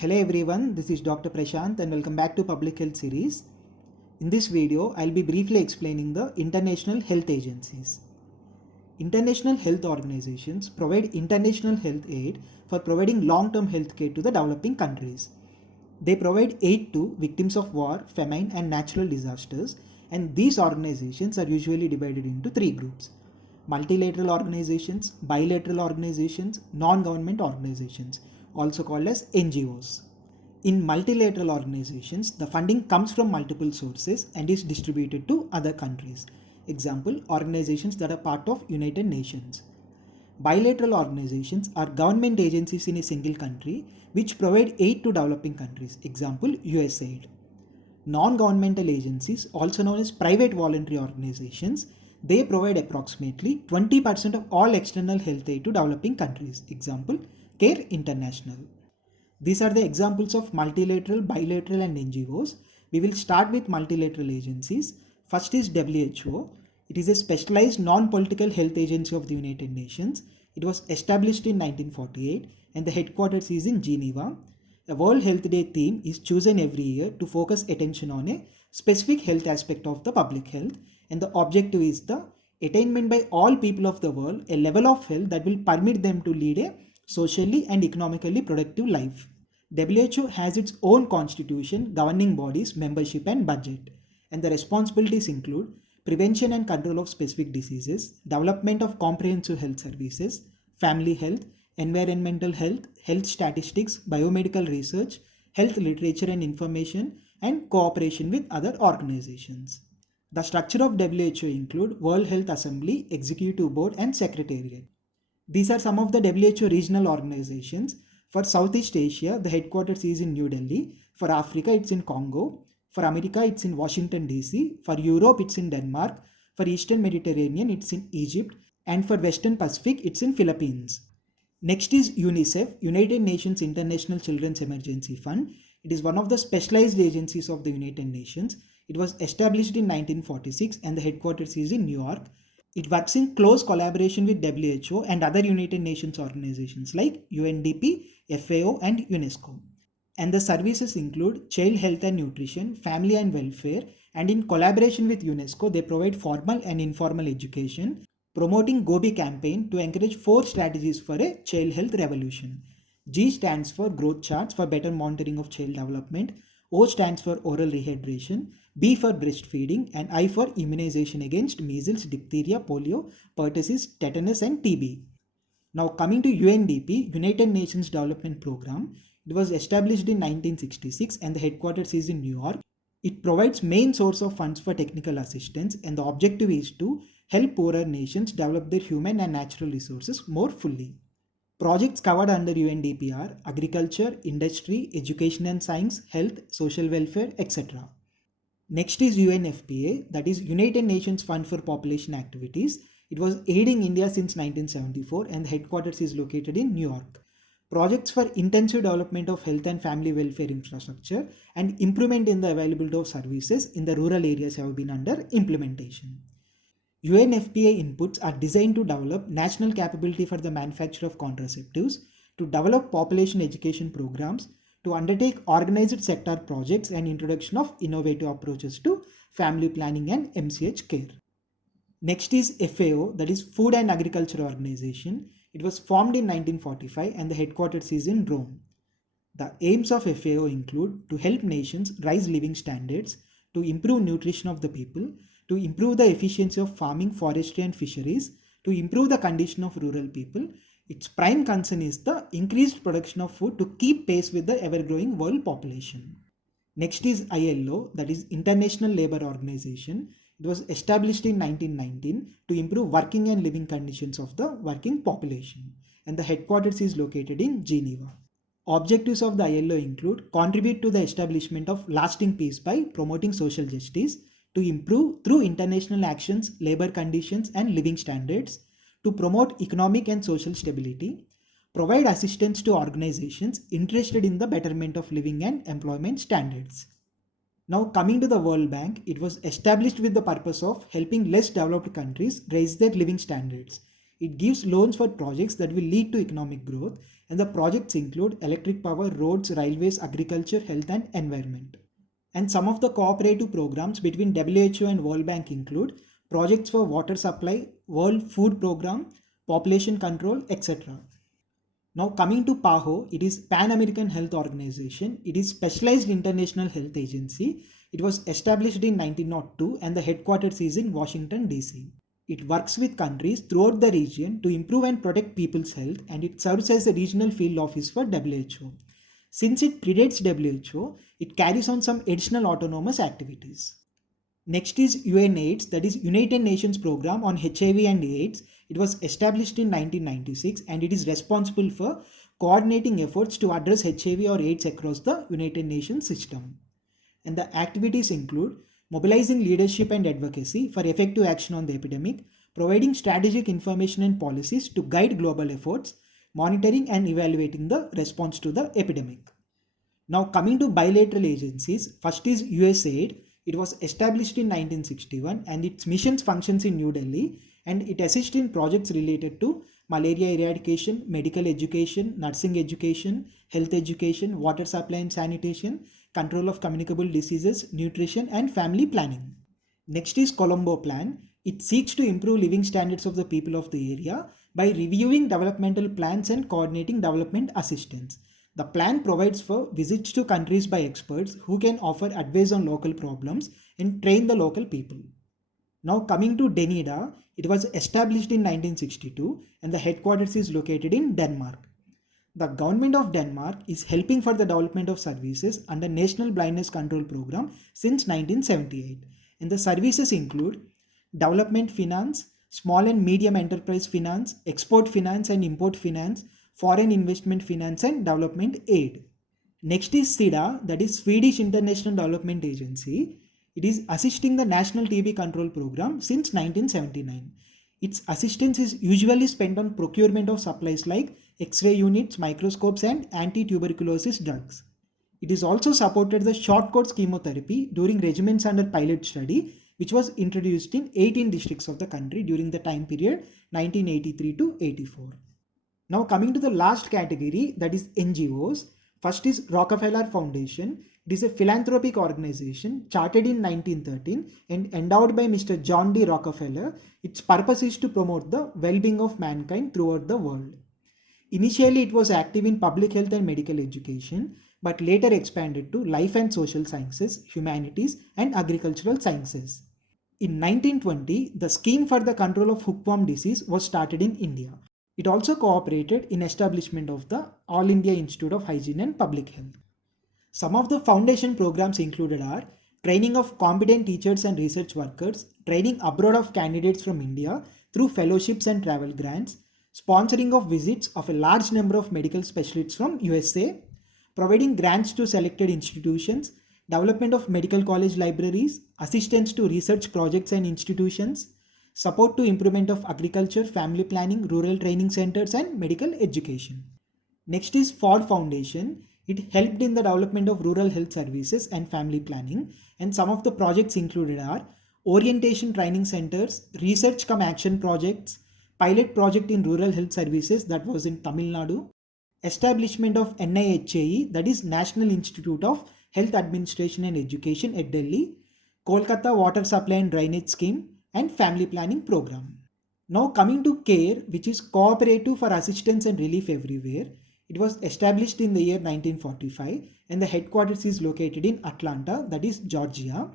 Hello everyone, this is Dr. Prashanth and welcome back to Public Health Series. In this video, I'll be briefly explaining the international health agencies. International health organizations provide international health aid for providing long-term health care to the developing countries. They provide aid to victims of war, famine and natural disasters, and these organizations are usually divided into three groups: multilateral organizations, bilateral organizations, non-government organizations, also called as NGOs. In multilateral organizations, the funding comes from multiple sources and is distributed to other countries. Example, organizations that are part of United Nations. Bilateral organizations are government agencies in a single country which provide aid to developing countries. Example, USAID. Non-governmental agencies, also known as private voluntary organizations, they provide approximately 20% of all external health aid to developing countries. Example, Care International. These are the examples of multilateral, bilateral and NGOs. We will start with multilateral agencies. First is WHO. It is a specialized non-political health agency of the United Nations. It was established in 1948 and the headquarters is in Geneva. A World Health Day theme is chosen every year to focus attention on a specific health aspect of the public health, and the objective is the attainment by all people of the world a level of health that will permit them to lead a socially and economically productive life. WHO has its own constitution, governing bodies, membership and budget, and the responsibilities include prevention and control of specific diseases, development of comprehensive health services, family health, environmental health, health statistics, biomedical research, health literature and information, and cooperation with other organizations. The structure of WHO include World Health Assembly, Executive Board and Secretariat. These are some of the WHO regional organizations. For Southeast Asia, the headquarters is in New Delhi. For Africa, it's in Congo. For America, it's in Washington DC. For Europe, it's in Denmark. For Eastern Mediterranean, it's in Egypt. And for Western Pacific, it's in Philippines. Next is UNICEF, United Nations International Children's Emergency Fund. It is one of the specialized agencies of the United Nations. It was established in 1946 and the headquarters is in New York. It works in close collaboration with WHO and other United Nations organizations like UNDP, FAO and UNESCO. And the services include child health and nutrition, family and welfare, and in collaboration with UNESCO, they provide formal and informal education, promoting GOBI campaign to encourage 4 strategies for a child health revolution. G stands for growth charts for better monitoring of child development, O stands for oral rehydration, B for breastfeeding, and I for immunization against measles, diphtheria, polio, pertussis, tetanus and TB. Now coming to UNDP, United Nations Development Programme, it was established in 1966 and the headquarters is in New York. It provides main source of funds for technical assistance and the objective is to help poorer nations develop their human and natural resources more fully. Projects covered under UNDP are agriculture, industry, education and science, health, social welfare, etc. Next is UNFPA, that is United Nations Fund for Population Activities. It was aiding India since 1974 and the headquarters is located in New York. Projects for intensive development of health and family welfare infrastructure and improvement in the availability of services in the rural areas have been under implementation. UNFPA inputs are designed to develop national capability for the manufacture of contraceptives, to develop population education programs, to undertake organized sector projects and introduction of innovative approaches to family planning and MCH care. Next is FAO, that is Food and Agriculture Organization. It was formed in 1945 and the headquarters is in Rome. The aims of FAO include to help nations raise living standards, to improve nutrition of the people, to improve the efficiency of farming, forestry and fisheries, to improve the condition of rural people. Its prime concern is the increased production of food to keep pace with the ever-growing world population. Next is ILO, that is International Labour Organization. It was established in 1919 to improve working and living conditions of the working population and the headquarters is located in Geneva. Objectives of the ILO include contribute to the establishment of lasting peace by promoting social justice, to improve through international actions labor conditions and living standards, to promote economic and social stability, provide assistance to organizations interested in the betterment of living and employment standards. Now coming to the World Bank, it was established with the purpose of helping less developed countries raise their living standards. It gives loans for projects that will lead to economic growth and the projects include electric power, roads, railways, agriculture, health and environment. And some of the cooperative programs between WHO and World Bank include projects for water supply, World Food Program, population control, etc. Now coming to PAHO, it is Pan American Health Organization. It is specialized international health agency. It was established in 1902 and the headquarters is in Washington DC. It works with countries throughout the region to improve and protect people's health, and it serves as the regional field office for WHO. Since it predates WHO, it carries on some additional autonomous activities. Next is UNAIDS, that is United Nations Program on HIV and AIDS. It was established in 1996 and it is responsible for coordinating efforts to address HIV or AIDS across the United Nations system. And the activities include mobilizing leadership and advocacy for effective action on the epidemic, providing strategic information and policies to guide global efforts, monitoring and evaluating the response to the epidemic. Now coming to bilateral agencies, first is USAID. It was established in 1961 and its missions functions in New Delhi, and it assists in projects related to malaria eradication, medical education, nursing education, health education, water supply and sanitation, control of communicable diseases, nutrition and family planning. Next is Colombo Plan. It seeks to improve living standards of the people of the area by reviewing developmental plans and coordinating development assistance. The plan provides for visits to countries by experts who can offer advice on local problems and train the local people. Now coming to DENIDA, it was established in 1962 and the headquarters is located in Denmark. The government of Denmark is helping for the development of services under National Blindness Control Program since 1978. And the services include development finance, small and medium enterprise finance, export finance and import finance, foreign investment finance and development aid. Next is SIDA, that is Swedish International Development Agency. It is assisting the National TB Control Program since 1979. Its assistance is usually spent on procurement of supplies like X-ray units, microscopes and anti-tuberculosis drugs. It is also supported the short course chemotherapy during regimens under pilot study, which was introduced in 18 districts of the country during the time period 1983 to 84. Now coming to the last category, that is NGOs. First is Rockefeller Foundation. It is a philanthropic organization chartered in 1913 and endowed by Mr. John D. Rockefeller. Its purpose is to promote the well-being of mankind throughout the world. Initially, it was active in public health and medical education, but later expanded to life and social sciences, humanities, and agricultural sciences. In 1920, the scheme for the control of hookworm disease was started in India. It also cooperated in establishment of the All India Institute of Hygiene and Public Health. Some of the foundation programs included are training of competent teachers and research workers, training abroad of candidates from India through fellowships and travel grants, sponsoring of visits of a large number of medical specialists from USA, providing grants to selected institutions, development of medical college libraries, assistance to research projects and institutions, support to improvement of agriculture, family planning, rural training centers and medical education. Next is Ford Foundation. It helped in the development of rural health services and family planning, and some of the projects included are orientation training centers, research cum action projects, pilot project in rural health services that was in Tamil Nadu, establishment of NIHAE, that is National Institute of Health Administration and Education at Delhi, Kolkata Water Supply and Drainage Scheme and Family Planning Program. Now coming to CARE, which is Cooperative for Assistance and Relief Everywhere. It was established in the year 1945 and the headquarters is located in Atlanta, that is Georgia.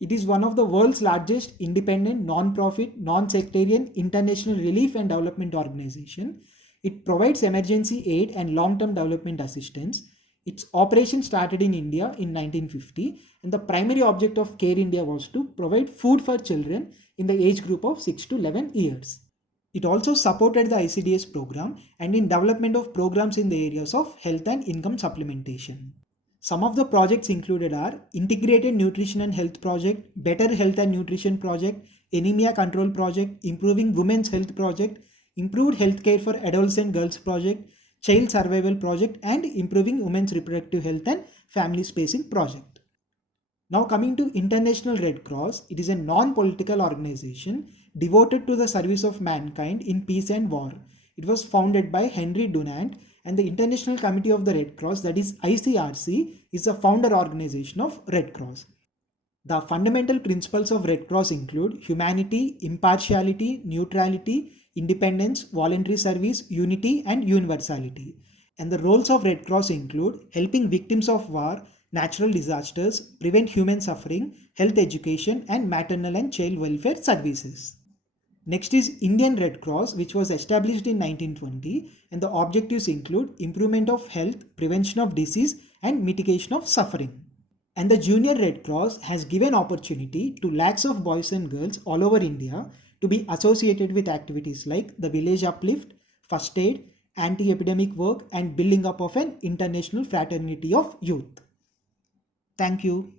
It is one of the world's largest independent, non-profit, non-sectarian international relief and development organization. It provides emergency aid and long-term development assistance. Its operation started in India in 1950 and the primary object of CARE India was to provide food for children in the age group of 6 to 11 years. It also supported the ICDS program and in development of programs in the areas of health and income supplementation. Some of the projects included are Integrated Nutrition and Health Project, Better Health and Nutrition Project, Anemia Control Project, Improving Women's Health Project, Improved Healthcare for Adolescent Girls Project, Child Survival Project and Improving Women's Reproductive Health and Family Spacing Project. Now coming to International Red Cross, it is a non-political organization devoted to the service of mankind in peace and war. It was founded by Henry Dunant and the International Committee of the Red Cross, that is ICRC, is the founder organization of Red Cross. The fundamental principles of Red Cross include humanity, impartiality, neutrality, independence, voluntary service, unity, and universality. And the roles of Red Cross include helping victims of war, natural disasters, prevent human suffering, health education, and maternal and child welfare services. Next is Indian Red Cross, which was established in 1920, and the objectives include improvement of health, prevention of disease, and mitigation of suffering. And the Junior Red Cross has given opportunity to lakhs of boys and girls all over India to be associated with activities like the village uplift, first aid, anti-epidemic work, and building up of an international fraternity of youth. Thank you.